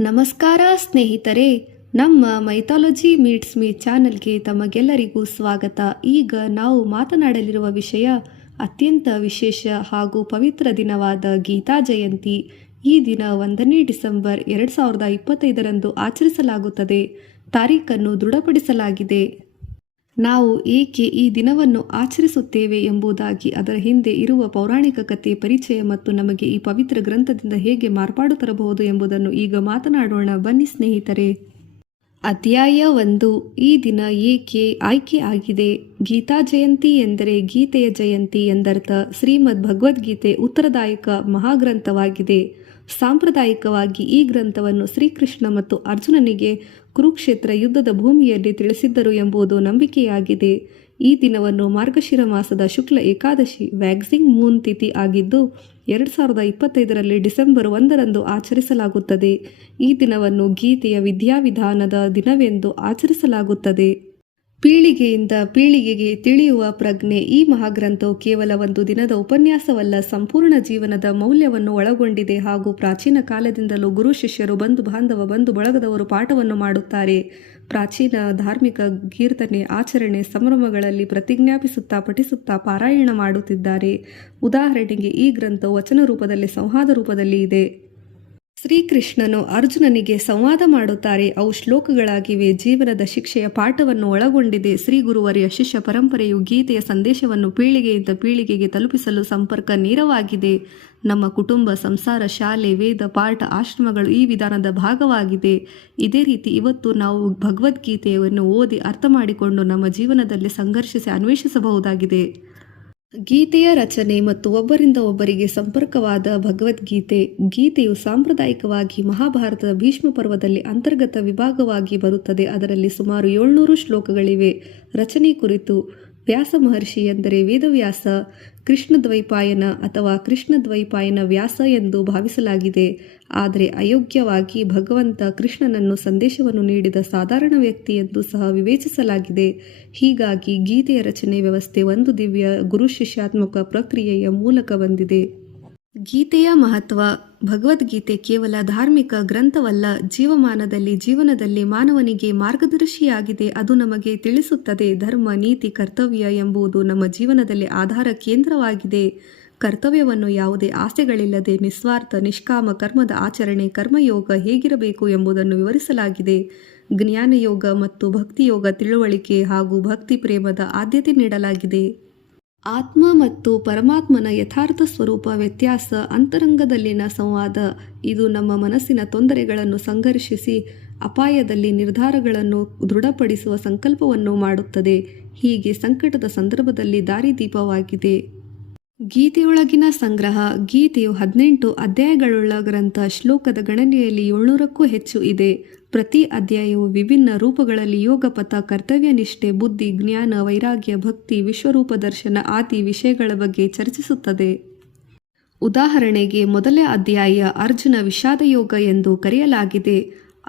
ನಮಸ್ಕಾರ ಸ್ನೇಹಿತರೆ, ನಮ್ಮ ಮೈಥಾಲಜಿ ಮೀಟ್ಸ್ ಮೀ ಚಾನೆಲ್ಗೆ ತಮಗೆಲ್ಲರಿಗೂ ಸ್ವಾಗತ. ಈಗ ನಾವು ಮಾತನಾಡಲಿರುವ ವಿಷಯ ಅತ್ಯಂತ ವಿಶೇಷ ಹಾಗೂ ಪವಿತ್ರ ದಿನವಾದ ಗೀತಾ ಜಯಂತಿ. ಈ ದಿನ 1ನೇ ಡಿಸೆಂಬರ್ 2025ರಂದು ಆಚರಿಸಲಾಗುತ್ತದೆ. ತಾರೀಖನ್ನು ದೃಢಪಡಿಸಲಾಗಿದೆ. ನಾವು ಏಕೆ ಈ ದಿನವನ್ನು ಆಚರಿಸುತ್ತೇವೆ ಎಂಬುದಾಗಿ, ಅದರ ಹಿಂದೆ ಇರುವ ಪೌರಾಣಿಕ ಕಥೆ, ಪರಿಚಯ ಮತ್ತು ನಮಗೆ ಈ ಪವಿತ್ರ ಗ್ರಂಥದಿಂದ ಹೇಗೆ ಮಾರ್ಪಾಡು ತರಬಹುದು ಎಂಬುದನ್ನು ಈಗ ಮಾತನಾಡೋಣ. ಬನ್ನಿ ಸ್ನೇಹಿತರೆ. ಅಧ್ಯಾಯ 1. ಈ ದಿನ ಏಕೆ ಆಯ್ಕೆ ಆಗಿದೆ. ಗೀತಾ ಜಯಂತಿ ಎಂದರೆ ಗೀತೆಯ ಜಯಂತಿ ಎಂದರ್ಥ. ಶ್ರೀಮದ್ ಭಗವದ್ಗೀತೆ ಉತ್ತರದಾಯಕ ಮಹಾಗ್ರಂಥವಾಗಿದೆ. ಸಾಂಪ್ರದಾಯಿಕವಾಗಿ ಈ ಗ್ರಂಥವನ್ನು ಶ್ರೀಕೃಷ್ಣ ಮತ್ತು ಅರ್ಜುನನಿಗೆ ಕುರುಕ್ಷೇತ್ರ ಯುದ್ಧದ ಭೂಮಿಯಲ್ಲಿ ತಿಳಿಸಿದ್ದರು ಎಂಬುದು ನಂಬಿಕೆಯಾಗಿದೆ. ಈ ದಿನವನ್ನು ಮಾರ್ಗಶಿರ ಮಾಸದ ಶುಕ್ಲ ಏಕಾದಶಿ ವ್ಯಾಕ್ಸಿಂಗ್ ಮೂನ್ ತಿಥಿ ಆಗಿದ್ದು 2025ರಲ್ಲಿ ಡಿಸೆಂಬರ್ 1ರಂದು ಆಚರಿಸಲಾಗುತ್ತದೆ. ಈ ದಿನವನ್ನು ಗೀತೆಯ ವಿದ್ಯಾವಿಧಾನದ ದಿನವೆಂದು ಆಚರಿಸಲಾಗುತ್ತದೆ. ಪೀಳಿಗೆಯಿಂದ ಪೀಳಿಗೆಗೆ ತಿಳಿಯುವ ಪ್ರಜ್ಞೆ. ಈ ಮಹಾಗ್ರಂಥವು ಕೇವಲ ಒಂದು ದಿನದ ಉಪನ್ಯಾಸವಲ್ಲ, ಸಂಪೂರ್ಣ ಜೀವನದ ಮೌಲ್ಯವನ್ನು ಒಳಗೊಂಡಿದೆ ಹಾಗೂ ಪ್ರಾಚೀನ ಕಾಲದಿಂದಲೂ ಗುರು ಶಿಷ್ಯರು, ಬಂಧು ಬಾಂಧವ, ಬಂಧು ಬಳಗದವರು ಪಾಠವನ್ನು ಮಾಡುತ್ತಾರೆ. ಪ್ರಾಚೀನ ಧಾರ್ಮಿಕ ಕೀರ್ತನೆ, ಆಚರಣೆ, ಸಂಭ್ರಮಗಳಲ್ಲಿ ಪ್ರತಿಜ್ಞಾಪಿಸುತ್ತಾ, ಪಠಿಸುತ್ತಾ, ಪಾರಾಯಣ ಮಾಡುತ್ತಿದ್ದಾರೆ. ಉದಾಹರಣೆಗೆ ಈ ಗ್ರಂಥವು ವಚನ ರೂಪದಲ್ಲಿ, ಸಂವಾದ ರೂಪದಲ್ಲಿ ಇದೆ. ಶ್ರೀಕೃಷ್ಣನು ಅರ್ಜುನನಿಗೆ ಸಂವಾದ ಮಾಡುತ್ತಾರೆ. ಅವು ಶ್ಲೋಕಗಳಾಗಿವೆ. ಜೀವನದ ಶಿಕ್ಷೆಯ ಪಾಠವನ್ನು ಒಳಗೊಂಡಿದೆ. ಶ್ರೀ ಗುರುವರ್ಯ ಶಿಷ್ಯ ಪರಂಪರೆಯು ಗೀತೆಯ ಸಂದೇಶವನ್ನು ಪೀಳಿಗೆಯಿಂದ ಪೀಳಿಗೆಗೆ ತಲುಪಿಸಲು ಸಂಪರ್ಕ ನೇರವಾಗಿದೆ. ನಮ್ಮ ಕುಟುಂಬ, ಸಂಸಾರ, ಶಾಲೆ, ವೇದ ಪಾಠ, ಆಶ್ರಮಗಳು ಈ ವಿಧಾನದ ಭಾಗವಾಗಿದೆ. ಇದೇ ರೀತಿ ಇವತ್ತು ನಾವು ಭಗವದ್ಗೀತೆಯನ್ನು ಓದಿ ಅರ್ಥ ಮಾಡಿಕೊಂಡು ನಮ್ಮ ಜೀವನದಲ್ಲಿ ಸಂಘರ್ಷಿಸಿ ಅನ್ವೇಷಿಸಬಹುದಾಗಿದೆ. ಗೀತೆಯ ರಚನೆ ಮತ್ತು ಒಬ್ಬರಿಂದ ಒಬ್ಬರಿಗೆ ಸಂಪರ್ಕವಾದ ಭಗವದ್ಗೀತೆ. ಗೀತೆಯು ಸಾಂಪ್ರದಾಯಿಕವಾಗಿ ಮಹಾಭಾರತದ ಭೀಷ್ಮ ಪರ್ವದಲ್ಲಿ ಅಂತರ್ಗತ ವಿಭಾಗವಾಗಿ ಬರುತ್ತದೆ. ಅದರಲ್ಲಿ ಸುಮಾರು 700 ಶ್ಲೋಕಗಳಿವೆ. ರಚನೆ ಕುರಿತು ವ್ಯಾಸ ಮಹರ್ಷಿ ಎಂದರೆ ವೇದವ್ಯಾಸ, ಕೃಷ್ಣದ್ವೈಪಾಯನ ಅಥವಾ ಕೃಷ್ಣದ್ವೈಪಾಯನ ವ್ಯಾಸ ಎಂದು ಭಾವಿಸಲಾಗಿದೆ. ಆದರೆ ಅಯೋಗ್ಯವಾಗಿ ಭಗವಂತ ಕೃಷ್ಣನನ್ನು ಸಂದೇಶವನ್ನು ನೀಡಿದ ಸಾಧಾರಣ ವ್ಯಕ್ತಿ ಎಂದು ಸಹ ವಿವೇಚಿಸಲಾಗಿದೆ. ಹೀಗಾಗಿ ಗೀತೆಯ ರಚನೆ ವ್ಯವಸ್ಥೆ ಒಂದು ದಿವ್ಯ ಗುರು ಶಿಷ್ಯಾತ್ಮಕ ಪ್ರಕ್ರಿಯೆಯ ಮೂಲಕ ಬಂದಿದೆ. ಗೀತೆಯ ಮಹತ್ವ. ಭಗವದ್ಗೀತೆ ಕೇವಲ ಧಾರ್ಮಿಕ ಗ್ರಂಥವಲ್ಲ, ಜೀವನದಲ್ಲಿ ಮಾನವನಿಗೆ ಮಾರ್ಗದರ್ಶಿಯಾಗಿದೆ. ಅದು ನಮಗೆ ತಿಳಿಸುತ್ತದೆ ಧರ್ಮ, ನೀತಿ, ಕರ್ತವ್ಯ ಎಂಬುದು ನಮ್ಮ ಜೀವನದಲ್ಲಿ ಆಧಾರ ಕೇಂದ್ರವಾಗಿದೆ. ಕರ್ತವ್ಯವನ್ನು ಯಾವುದೇ ಆಸೆಗಳಿಲ್ಲದೆ ನಿಸ್ವಾರ್ಥ ನಿಷ್ಕಾಮ ಕರ್ಮದ ಆಚರಣೆ, ಕರ್ಮಯೋಗ ಹೇಗಿರಬೇಕು ಎಂಬುದನ್ನು ವಿವರಿಸಲಾಗಿದೆ. ಜ್ಞಾನಯೋಗ ಮತ್ತು ಭಕ್ತಿಯೋಗ ತಿಳುವಳಿಕೆ ಹಾಗೂ ಭಕ್ತಿ ಪ್ರೇಮದ ಆದ್ಯತೆ ನೀಡಲಾಗಿದೆ. ಆತ್ಮ ಮತ್ತು ಪರಮಾತ್ಮನ ಯಥಾರ್ಥ ಸ್ವರೂಪ ವ್ಯತ್ಯಾಸ. ಅಂತರಂಗದಲ್ಲಿನ ಸಂವಾದ. ಇದು ನಮ್ಮ ಮನಸ್ಸಿನ ತೊಂದರೆಗಳನ್ನು ಸಂಘರ್ಷಿಸಿ ಅಪಾಯದಲ್ಲಿ ನಿರ್ಧಾರಗಳನ್ನು ದೃಢಪಡಿಸುವ ಸಂಕಲ್ಪವನ್ನು ಮಾಡುತ್ತದೆ. ಹೀಗೆ ಸಂಕಟದ ಸಂದರ್ಭದಲ್ಲಿ ದಾರಿದೀಪವಾಗಿದೆ. ಗೀತೆಯೊಳಗಿನ ಸಂಗ್ರಹ. ಗೀತೆಯು 18 ಅಧ್ಯಾಯಗಳುಳ್ಳ ಗ್ರಂಥ. ಶ್ಲೋಕದ ಗಣನೆಯಲ್ಲಿ 700ಕ್ಕೂ ಹೆಚ್ಚು ಇದೆ. ಪ್ರತಿ ಅಧ್ಯಾಯವು ವಿಭಿನ್ನ ರೂಪಗಳಲ್ಲಿ ಯೋಗಪಥ, ಕರ್ತವ್ಯನಿಷ್ಠೆ, ಬುದ್ಧಿ, ಜ್ಞಾನ, ವೈರಾಗ್ಯ, ಭಕ್ತಿ, ವಿಶ್ವರೂಪ ದರ್ಶನ ಆದಿ ವಿಷಯಗಳ ಬಗ್ಗೆ ಚರ್ಚಿಸುತ್ತದೆ. ಉದಾಹರಣೆಗೆ ಮೊದಲ ಅಧ್ಯಾಯ ಅರ್ಜುನ ವಿಷಾದಯೋಗ ಎಂದು ಕರೆಯಲಾಗಿದೆ.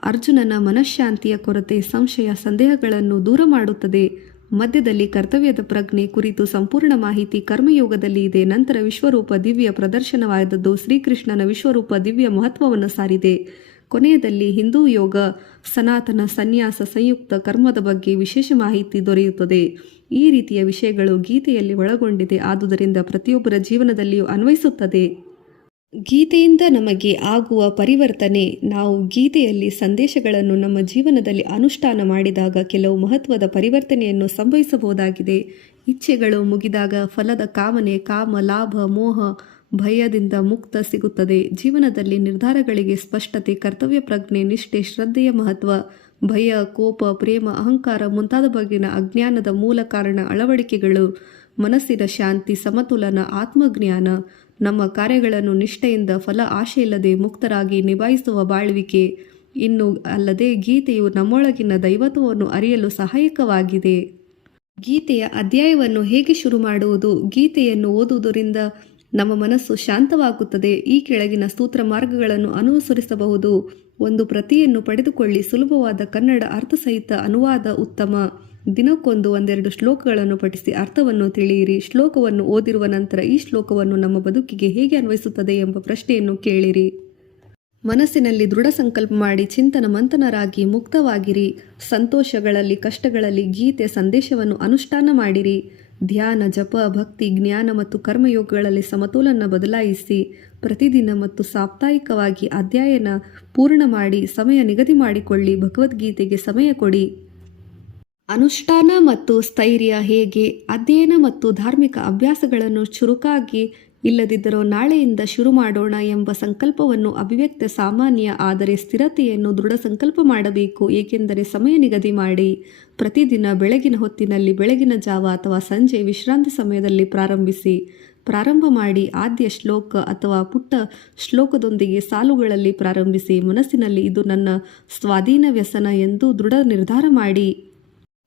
ಅರ್ಜುನನ ಮನಃಶಾಂತಿಯ ಕೊರತೆ, ಸಂಶಯ, ಸಂದೇಹಗಳನ್ನು ದೂರ ಮಾಡುತ್ತದೆ. ಮಧ್ಯದಲ್ಲಿ ಕರ್ತವ್ಯದ ಪ್ರಜ್ಞೆ ಕುರಿತು ಸಂಪೂರ್ಣ ಮಾಹಿತಿ ಕರ್ಮಯೋಗದಲ್ಲಿ ಇದೆ. ನಂತರ ವಿಶ್ವರೂಪ ದಿವ್ಯ ಪ್ರದರ್ಶನವಾದದ್ದು ಶ್ರೀಕೃಷ್ಣನ ವಿಶ್ವರೂಪ ದಿವ್ಯ ಮಹತ್ವವನ್ನು ಸಾರಿದೆ. ಕೊನೆಯದಲ್ಲಿ ಹಿಂದೂ ಯೋಗ, ಸನಾತನ, ಸನ್ಯಾಸ, ಸಂಯುಕ್ತ ಕರ್ಮದ ಬಗ್ಗೆ ವಿಶೇಷ ಮಾಹಿತಿ ದೊರೆಯುತ್ತದೆ. ಈ ರೀತಿಯ ವಿಷಯಗಳು ಗೀತೆಯಲ್ಲಿ ಒಳಗೊಂಡಿದೆ. ಆದುದರಿಂದ ಪ್ರತಿಯೊಬ್ಬರ ಜೀವನದಲ್ಲಿಯೂ ಅನ್ವಯಿಸುತ್ತದೆ. ಗೀತೆಯಿಂದ ನಮಗೆ ಆಗುವ ಪರಿವರ್ತನೆ. ನಾವು ಗೀತೆಯಲ್ಲಿ ಸಂದೇಶಗಳನ್ನು ನಮ್ಮ ಜೀವನದಲ್ಲಿ ಅನುಷ್ಠಾನ ಮಾಡಿದಾಗ ಕೆಲವು ಮಹತ್ವದ ಪರಿವರ್ತನೆಯನ್ನು ಸಂಭವಿಸಬಹುದಾಗಿದೆ. ಇಚ್ಛೆಗಳು ಮುಗಿದಾಗ ಫಲದ ಕಾಮನೆ, ಕಾಮ, ಲಾಭ, ಮೋಹ, ಭಯದಿಂದ ಮುಕ್ತ ಸಿಗುತ್ತದೆ. ಜೀವನದಲ್ಲಿ ನಿರ್ಧಾರಗಳಿಗೆ ಸ್ಪಷ್ಟತೆ, ಕರ್ತವ್ಯ ಪ್ರಜ್ಞೆ, ನಿಷ್ಠೆ, ಶ್ರದ್ಧೆಯ ಮಹತ್ವ. ಭಯ, ಕೋಪ, ಪ್ರೇಮ, ಅಹಂಕಾರ ಮುಂತಾದ ಬಗೆಗಿನ ಅಜ್ಞಾನದ ಮೂಲ ಕಾರಣ ಅಳವಡಿಕೆಗಳು. ಮನಸ್ಸಿನ ಶಾಂತಿ, ಸಮತೋಲನ, ಆತ್ಮಜ್ಞಾನ. ನಮ್ಮ ಕಾರ್ಯಗಳನ್ನು ನಿಷ್ಠೆಯಿಂದ ಫಲ ಆಶೆಯಿಲ್ಲದೆ ಮುಕ್ತರಾಗಿ ನಿಭಾಯಿಸುವ ಬಾಳ್ವಿಕೆ. ಇನ್ನು ಅಲ್ಲದೆ ಗೀತೆಯು ನಮ್ಮೊಳಗಿನ ದೈವತ್ವವನ್ನು ಅರಿಯಲು ಸಹಾಯಕವಾಗಿದೆ. ಗೀತೆಯ ಅಧ್ಯಾಯವನ್ನು ಹೇಗೆ ಶುರು ಮಾಡುವುದು. ಗೀತೆಯನ್ನು ಓದುವುದರಿಂದ ನಮ್ಮ ಮನಸ್ಸು ಶಾಂತವಾಗುತ್ತದೆ. ಈ ಕೆಳಗಿನ ಸೂತ್ರ ಮಾರ್ಗಗಳನ್ನು ಅನುಸರಿಸಬಹುದು. 1. ಪ್ರತಿಯನ್ನು ಪಡೆದುಕೊಳ್ಳಿ. ಸುಲಭವಾದ ಕನ್ನಡ ಅರ್ಥಸಹಿತ ಅನುವಾದ ಉತ್ತಮ. ದಿನಕ್ಕೊಂದು 1-2 ಶ್ಲೋಕಗಳನ್ನು ಪಠಿಸಿ ಅರ್ಥವನ್ನು ತಿಳಿಯಿರಿ. ಶ್ಲೋಕವನ್ನು ಓದಿರುವ ನಂತರ ಈ ಶ್ಲೋಕವನ್ನು ನಮ್ಮ ಬದುಕಿಗೆ ಹೇಗೆ ಅನ್ವಯಿಸುತ್ತದೆ ಎಂಬ ಪ್ರಶ್ನೆಯನ್ನು ಕೇಳಿರಿ. ಮನಸ್ಸಿನಲ್ಲಿ ದೃಢ ಸಂಕಲ್ಪ ಮಾಡಿ ಚಿಂತನ ಮಂಥನರಾಗಿ ಮುಕ್ತವಾಗಿರಿ. ಸಂತೋಷಗಳಲ್ಲಿ ಕಷ್ಟಗಳಲ್ಲಿ ಗೀತೆ ಸಂದೇಶವನ್ನು ಅನುಷ್ಠಾನ ಮಾಡಿರಿ. ಧ್ಯಾನ, ಜಪ, ಭಕ್ತಿ, ಜ್ಞಾನ ಮತ್ತು ಕರ್ಮಯೋಗಗಳಲ್ಲಿ ಸಮತೋಲನ ಬದಲಾಯಿಸಿ ಪ್ರತಿದಿನ ಮತ್ತು ಸಾಪ್ತಾಹಿಕವಾಗಿ ಅಧ್ಯಯನ ಪೂರ್ಣ ಮಾಡಿ ಸಮಯ ನಿಗದಿ ಮಾಡಿಕೊಳ್ಳಿ. ಭಗವದ್ಗೀತೆಗೆ ಸಮಯ ಕೊಡಿ. ಅನುಷ್ಠಾನ ಮತ್ತು ಸ್ಥೈರ್ಯ ಹೇಗೆ? ಅಧ್ಯಯನ ಮತ್ತು ಧಾರ್ಮಿಕ ಅಭ್ಯಾಸಗಳನ್ನು ಚುರುಕಾಗಿ ಇಲ್ಲದಿದ್ದರೂ ನಾಳೆಯಿಂದ ಶುರು ಮಾಡೋಣ ಎಂಬ ಸಂಕಲ್ಪವನ್ನು ಅಭಿವ್ಯಕ್ತ ಸಾಮಾನ್ಯ, ಆದರೆ ಸ್ಥಿರತೆಯನ್ನು ದೃಢ ಸಂಕಲ್ಪ ಮಾಡಬೇಕು. ಏಕೆಂದರೆ ಸಮಯ ನಿಗದಿ ಮಾಡಿ ಪ್ರತಿದಿನ ಬೆಳಗಿನ ಹೊತ್ತಿನಲ್ಲಿ, ಬೆಳಗಿನ ಜಾವ ಅಥವಾ ಸಂಜೆ ವಿಶ್ರಾಂತಿ ಸಮಯದಲ್ಲಿ ಪ್ರಾರಂಭ ಮಾಡಿ. ಆದ್ಯ ಶ್ಲೋಕ ಅಥವಾ ಪುಟ್ಟ ಶ್ಲೋಕದೊಂದಿಗೆ ಸಾಲುಗಳಲ್ಲಿ ಪ್ರಾರಂಭಿಸಿ. ಮನಸ್ಸಿನಲ್ಲಿ ಇದು ನನ್ನ ಸ್ವಾಧೀನ ವ್ಯಸನ ಎಂದು ದೃಢ ನಿರ್ಧಾರ ಮಾಡಿ.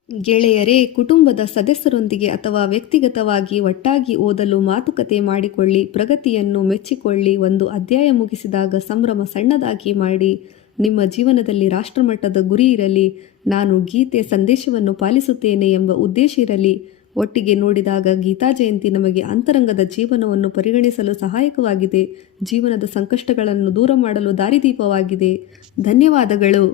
ಗೆಳೆಯರೇ, ಕುಟುಂಬದ ಸದಸ್ಯರೊಂದಿಗೆ ಅಥವಾ ವ್ಯಕ್ತಿಗತವಾಗಿ ಒಟ್ಟಾಗಿ ಓದಲು ಮಾತುಕತೆ ಮಾಡಿಕೊಳ್ಳಿ. ಪ್ರಗತಿಯನ್ನು ಮೆಚ್ಚಿಕೊಳ್ಳಿ. ಒಂದು ಅಧ್ಯಾಯ ಮುಗಿಸಿದಾಗ ಸಂಭ್ರಮ ಸಣ್ಣದಾಗಿ ಮಾಡಿ. ನಿಮ್ಮ ಜೀವನದಲ್ಲಿ ರಾಷ್ಟ್ರಮಟ್ಟದ ಗುರಿ ಇರಲಿ. ನಾನು ಗೀತೆ ಸಂದೇಶವನ್ನು ಪಾಲಿಸುತ್ತೇನೆ ಎಂಬ ಉದ್ದೇಶ ಇರಲಿ. ಒಟ್ಟಿಗೆ ನೋಡಿದಾಗ ಗೀತಾ ಜಯಂತಿ ನಮಗೆ ಅಂತರಂಗದ ಜೀವನವನ್ನು ಪರಿಗಣಿಸಲು ಸಹಾಯಕವಾಗಿದೆ. ಜೀವನದ ಸಂಕಷ್ಟಗಳನ್ನು ದೂರ ಮಾಡಲು ದಾರಿದೀಪವಾಗಿದೆ. ಧನ್ಯವಾದಗಳು.